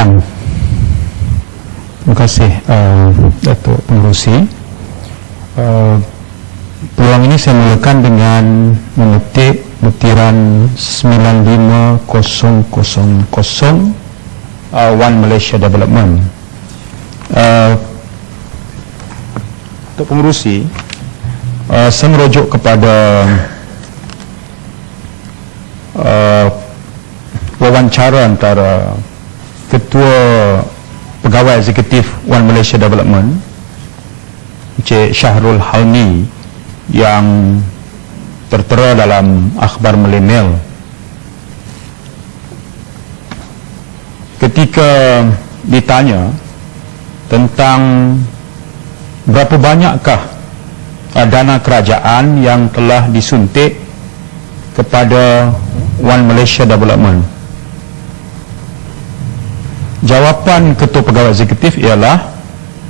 bincang. Terima kasih Datuk Pengerusi. Peluang ini saya mulakan dengan memetik butiran 95000 One Malaysia Development. Datuk Pengerusi, saya merujuk kepada wawancara antara Ketua Pegawai Eksekutif One Malaysia Development, Encik Syahrul Halmi, yang tertera dalam akhbar Millennial. Ketika ditanya tentang berapa banyakkah dana kerajaan yang telah disuntik kepada One Malaysia Development, jawapan Ketua Pegawai Eksekutif ialah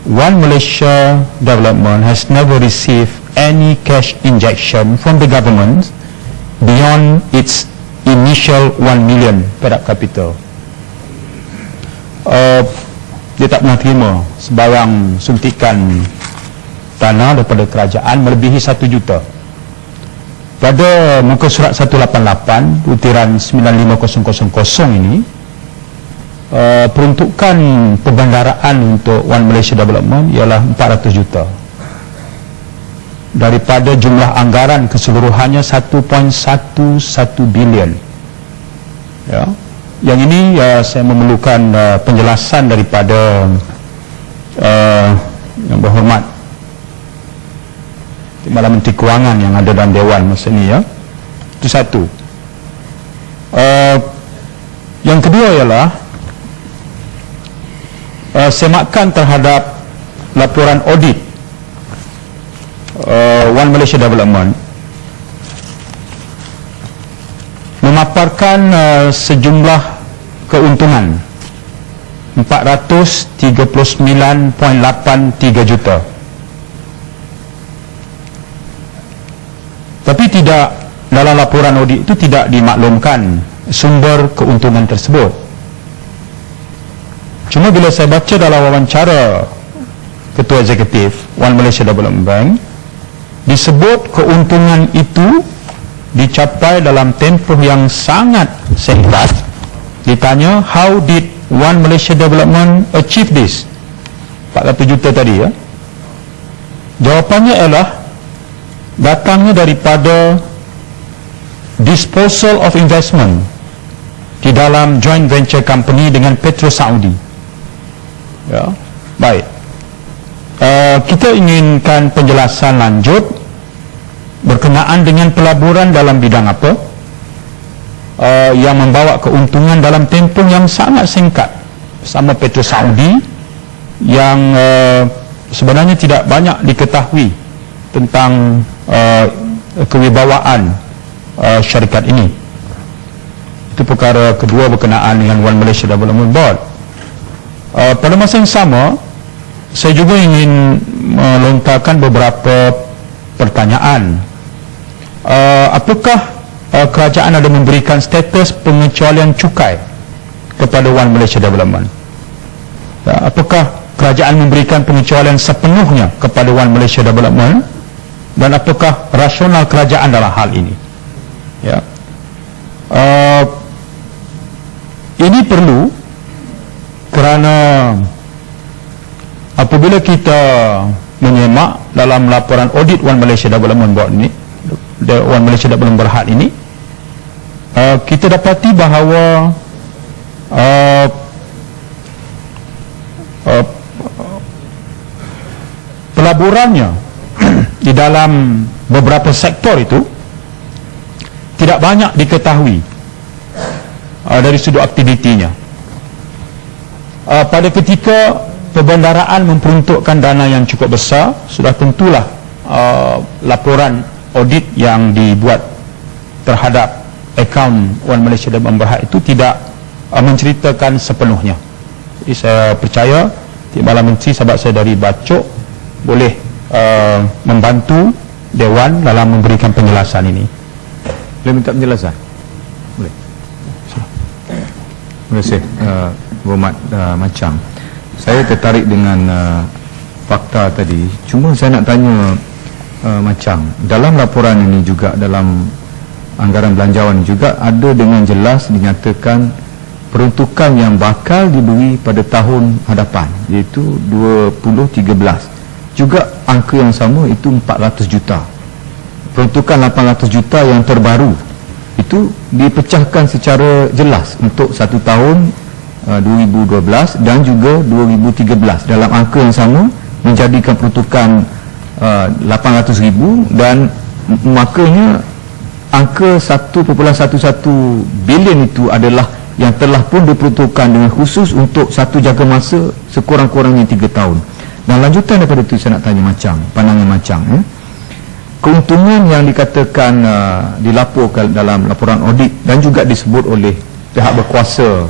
One Malaysia Development has never received any cash injection from the government beyond its initial 1 million perak capital. Dia tak pernah terima sebarang suntikan dana daripada kerajaan melebihi 1 juta. Pada muka surat 188 butiran 95000 ini, peruntukan perbandaraan untuk One Malaysia Development ialah 400 juta. Daripada jumlah anggaran keseluruhannya 1.11 bilion. Ya. Yang ini saya memerlukan penjelasan daripada yang berhormat Timbalan Menteri Kewangan yang ada dalam Dewan masa ini, ya. Itu satu. Yang kedua ialah semakan terhadap laporan audit One Malaysia Development memaparkan sejumlah keuntungan 439.83 juta. Tapi tidak, dalam laporan audit itu tidak dimaklumkan sumber keuntungan tersebut. Cuma bila saya baca dalam wawancara Ketua Eksekutif One Malaysia Development Bank, disebut keuntungan itu dicapai dalam tempoh yang sangat singkat. Ditanya, how did One Malaysia Development achieve this? 400 juta tadi, ya. Jawapannya ialah datangnya daripada disposal of investment di dalam joint venture company dengan Petro Saudi. Ya, baik. Kita inginkan penjelasan lanjut berkenaan dengan pelaburan dalam bidang apa yang membawa keuntungan dalam tempoh yang sangat singkat bersama Petro Saudi, yang sebenarnya tidak banyak diketahui tentang kewibawaan syarikat ini. Itu perkara kedua berkenaan dengan One Malaysia Development Board. Pada masa yang sama, saya juga ingin melontarkan beberapa pertanyaan. Apakah kerajaan ada memberikan status pengecualian cukai kepada One Malaysia Development? Apakah kerajaan memberikan pengecualian sepenuhnya kepada One Malaysia Development? Dan apakah rasional kerajaan dalam hal ini? Ya. Ini perlu kerana apabila kita menyemak dalam laporan audit One Malaysia Development Board ini, One Malaysia Development Berhad ini, kita dapati bahawa pelaburannya di dalam beberapa sektor itu tidak banyak diketahui dari sudut aktivitinya. Pada ketika perbandaraan memperuntukkan dana yang cukup besar, sudah tentulah laporan audit yang dibuat terhadap akaun One Malaysia Development Berhad itu tidak menceritakan sepenuhnya. Jadi saya percaya Timbalan Menteri, sahabat saya dari Bacok, boleh membantu Dewan dalam memberikan penjelasan ini. Boleh minta penjelasan? Boleh. Terima kasih, Berhormat Macang. Saya tertarik dengan fakta tadi. Cuma saya nak tanya Macang, dalam laporan ini juga, dalam anggaran belanjawan juga ada dengan jelas dinyatakan peruntukan yang bakal diberi pada tahun hadapan, iaitu 2013. Juga angka yang sama, itu 400 juta. Peruntukan 800 juta yang terbaru itu dipecahkan secara jelas untuk satu tahun 2012 dan juga 2013 dalam angka yang sama, menjadikan peruntukan 800,000, dan makanya angka 1.11 bilion itu adalah yang telah pun diperuntukkan dengan khusus untuk satu jangka masa sekurang-kurangnya 3 tahun. Dan lanjutan daripada itu, saya nak tanya Macang, pandangan Macang, keuntungan yang dikatakan dilaporkan dalam laporan audit dan juga disebut oleh pihak berkuasa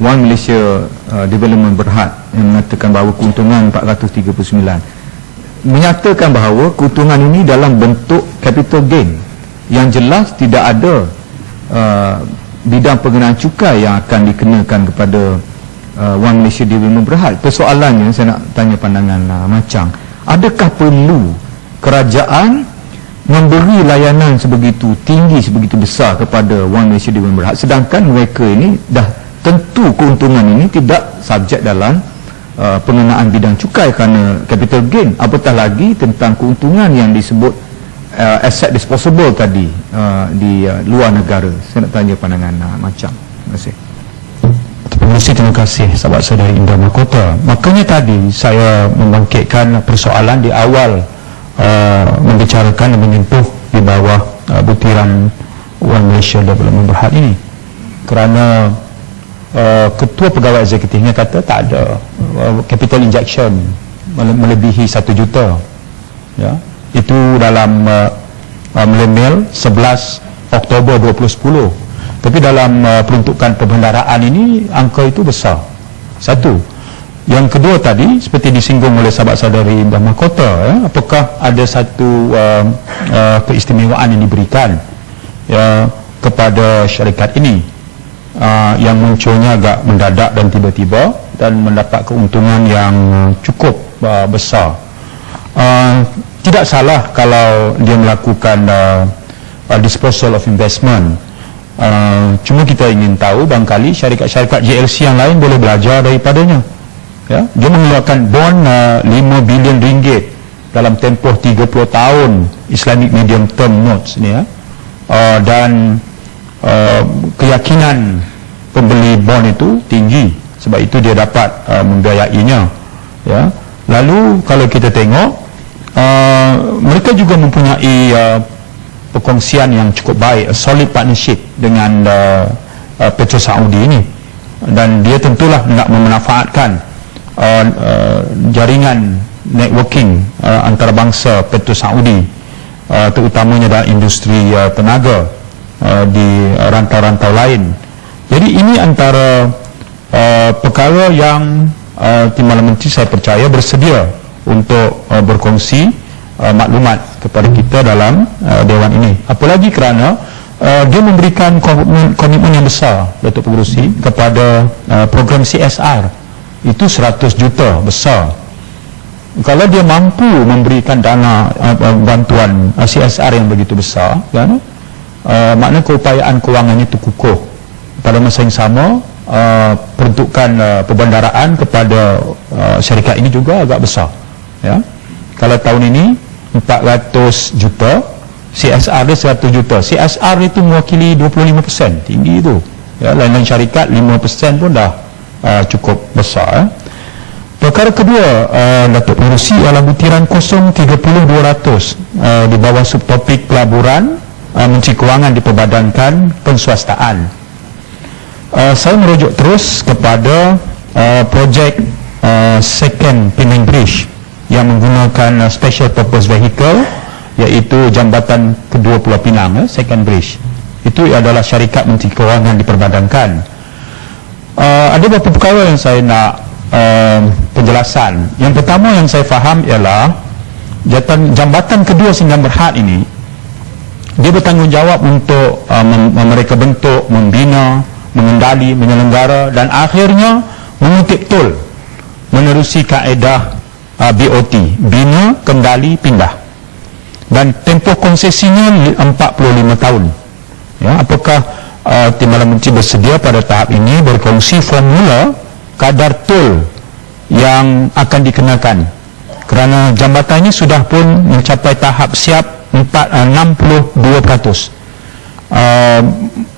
One Malaysia Development Berhad yang mengatakan bahawa keuntungan 439, menyatakan bahawa keuntungan ini dalam bentuk capital gain, yang jelas tidak ada bidang pengenaan cukai yang akan dikenakan kepada One Malaysia Development Berhad. Persoalannya, saya nak tanya pandangan Macang, adakah perlu kerajaan memberi layanan sebegitu tinggi, sebegitu besar kepada One Malaysia Development Berhad, sedangkan mereka ini dah tentu keuntungan ini tidak subjek dalam pengenaan bidang cukai kerana capital gain, apatah lagi tentang keuntungan yang disebut asset disposable tadi di luar negara. Saya nak tanya pandangan Macang. Terima kasih. Terima kasih sahabat saudari Indra Mahkota. Makanya tadi saya membangkitkan persoalan di awal membicarakan dan menyentuh di bawah butiran One Malaysia Development Berhad ini, kerana ketua pegawai eksekutifnya kata tak ada capital injection melebihi 1 juta, ya. Itu dalam milenial 11 Oktober 2010. Tapi dalam peruntukan perbendaraan ini angka itu besar. Satu. Yang kedua tadi, seperti disinggung oleh sahabat saudari Indah Mahkota, apakah ada satu keistimewaan yang diberikan kepada syarikat ini yang munculnya agak mendadak dan tiba-tiba dan mendapat keuntungan yang cukup besar. Tidak salah kalau dia melakukan disposal of investment. Cuma kita ingin tahu, barangkali syarikat-syarikat GLC yang lain boleh belajar daripadanya. Ya, dia mengeluarkan bond 5 bilion ringgit dalam tempoh 30 tahun Islamic Medium Term Notes ni, ya. Dan keyakinan pembeli bond itu tinggi, sebab itu dia dapat membiayainya, ya. Lalu kalau kita tengok, mereka juga mempunyai perkongsian yang cukup baik, a solid partnership dengan Petro Saudi ini, dan dia tentulah nak memanfaatkan jaringan networking antarabangsa Petro Saudi, terutamanya dalam industri tenaga di rantau-rantau lain. Jadi ini antara perkara yang Timbalan Menteri, saya percaya, bersedia untuk berkongsi maklumat kepada kita dalam Dewan ini. Apalagi kerana dia memberikan komitmen yang besar, Datuk Pengerusi, kepada program CSR. Itu 100 juta, besar. Kalau dia mampu memberikan dana bantuan CSR yang begitu besar, kan, maknanya keupayaan kewangannya itu kukuh. Pada masa yang sama, peruntukan perbendaraan kepada syarikat ini juga agak besar, ya. Kalau tahun ini 400 juta, CSR dia 100 juta. CSR itu mewakili 25%, tinggi itu, ya. Lain-lain syarikat 5% pun dah cukup besar. Perkara kedua, Datuk Pengerusi, ialah butiran 030-200 di bawah subtopik pelaburan, Menteri Kewangan diperbadankan penswastaan. Saya merujuk terus kepada projek second Penang Bridge yang menggunakan special purpose vehicle, iaitu jambatan kedua Pulau Pinang, second bridge. Itu adalah syarikat Menteri Kewangan diperbadankan. Ada beberapa perkara yang saya nak penjelasan. Yang pertama yang saya faham ialah jambatan kedua Sdn Berhad ini, dia bertanggungjawab untuk mereka bentuk, membina, mengendali, menyelenggara dan akhirnya mengutip tol menerusi kaedah BOT, bina, kendali, pindah, dan tempoh konsesinya 45 tahun. Ya, apakah Timbalan Menteri bersedia pada tahap ini berkongsi formula kadar tol yang akan dikenakan, kerana jambatan ini sudah pun mencapai tahap siap 62%,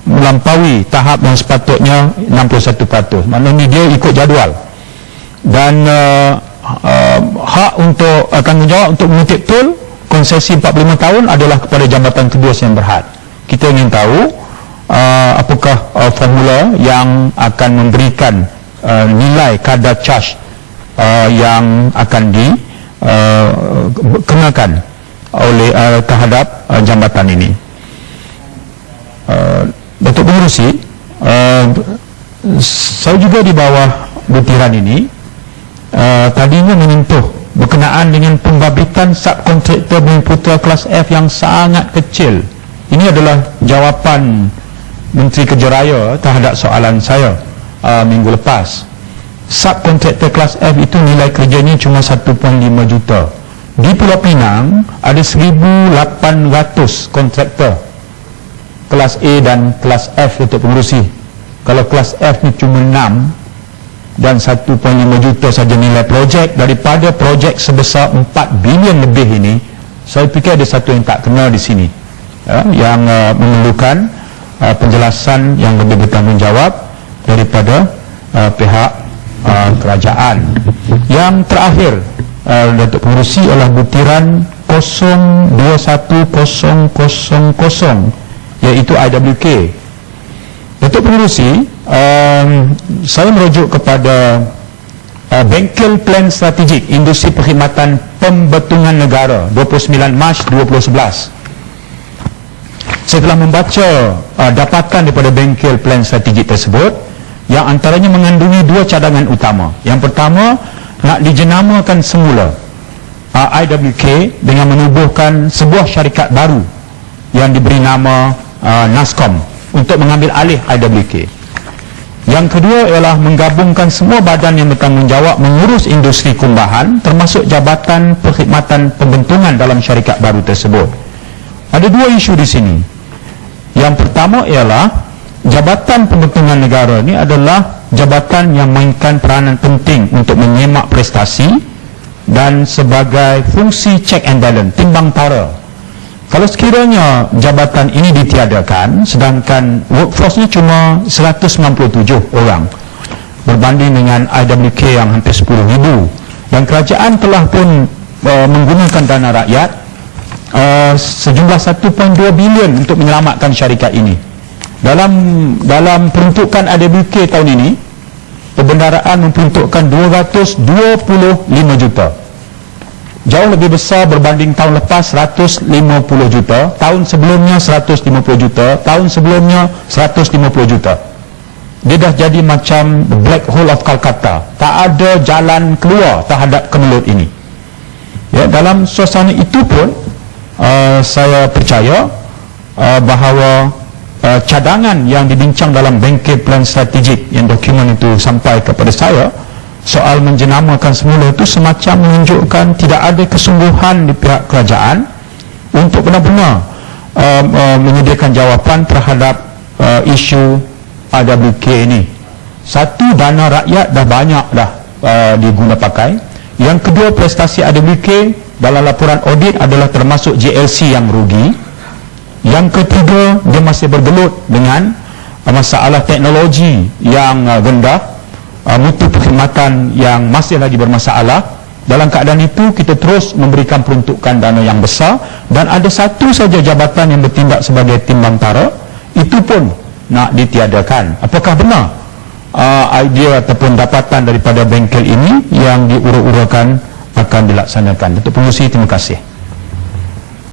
melampaui tahap yang sepatutnya 61%. Maknanya dia ikut jadual, dan hak untuk tanggungjawab untuk mengutip tol konsesi 45 tahun adalah kepada jambatan kedua yang berhad. Kita ingin tahu apakah formula yang akan memberikan nilai kadar charge yang akan dikenakan oleh terhadap jambatan ini. Datuk Pengerusi, saya juga di bawah butiran ini tadinya menyentuh berkenaan dengan pembabitan subkontraktor Bumi Putra kelas F yang sangat kecil. Ini adalah jawapan Menteri Kerja Raya terhadap soalan saya minggu lepas. Subkontraktor kelas F itu nilai kerjanya cuma 1.5 juta. Di Pulau Pinang ada 1,800 kontraktor kelas A dan kelas F untuk pengurusi. Kalau kelas F ni cuma 6 dan 1.5 juta saja nilai projek, daripada projek sebesar 4 bilion lebih ini, saya fikir ada satu yang tak kena di sini, yang memerlukan penjelasan yang lebih bertanggungjawab daripada pihak kerajaan. Yang terakhir, Datuk Pengerusi, adalah butiran 021000, iaitu IWK. Datuk Pengerusi, saya merujuk kepada Bengkel Plan Strategik Industri Perkhidmatan Pembetungan Negara 29 Mac 2011. Saya telah membaca dapatan daripada Bengkel Plan Strategik tersebut, yang antaranya mengandungi dua cadangan utama. Yang pertama, nak dijenamakan semula IWK dengan menubuhkan sebuah syarikat baru yang diberi nama NASCOM untuk mengambil alih IWK. Yang kedua ialah menggabungkan semua badan yang bertanggungjawab mengurus industri kumbahan, termasuk Jabatan Perkhidmatan Pembentungan dalam syarikat baru tersebut. Ada dua isu di sini. Yang pertama ialah Jabatan Pembentungan Negara ini adalah jabatan yang mainkan peranan penting untuk menyemak prestasi dan sebagai fungsi check and balance, timbang tara. Kalau sekiranya jabatan ini ditiadakan, sedangkan workforce-nya cuma 197 orang berbanding dengan IWK yang hampir 10,000, dan kerajaan telah pun menggunakan dana rakyat sejumlah 1.2 bilion untuk menyelamatkan syarikat ini. Dalam peruntukan IWK tahun ini, perbendaraan memperuntukkan 225 juta. Jauh lebih besar berbanding tahun lepas, 150 juta, tahun sebelumnya 150 juta, tahun sebelumnya 150 juta. Dia dah jadi macam the black hole of Calcutta. Tak ada jalan keluar terhadap kemelut ini. Ya, dalam suasana itu pun saya percaya bahawa cadangan yang dibincang dalam Bengkel Plan Strategik, yang dokumen itu sampai kepada saya, soal menjenamakan semula itu semacam menunjukkan tidak ada kesungguhan di pihak kerajaan untuk benar-benar menyediakan jawapan terhadap isu IWK ini. Satu, dana rakyat dah banyak diguna pakai. Yang kedua, prestasi IWK dalam laporan audit adalah termasuk JLC yang rugi. Yang ketiga, dia masih bergelut dengan masalah teknologi yang rendah, mutu perkhidmatan yang masih lagi bermasalah. Dalam keadaan itu, kita terus memberikan peruntukan dana yang besar, dan ada satu saja jabatan yang bertindak sebagai timbang tara, itu pun nak ditiadakan. Apakah benar idea ataupun dapatan daripada bengkel ini yang diurut-urutkan akan dilaksanakan? Datuk Pengerusi, terima kasih.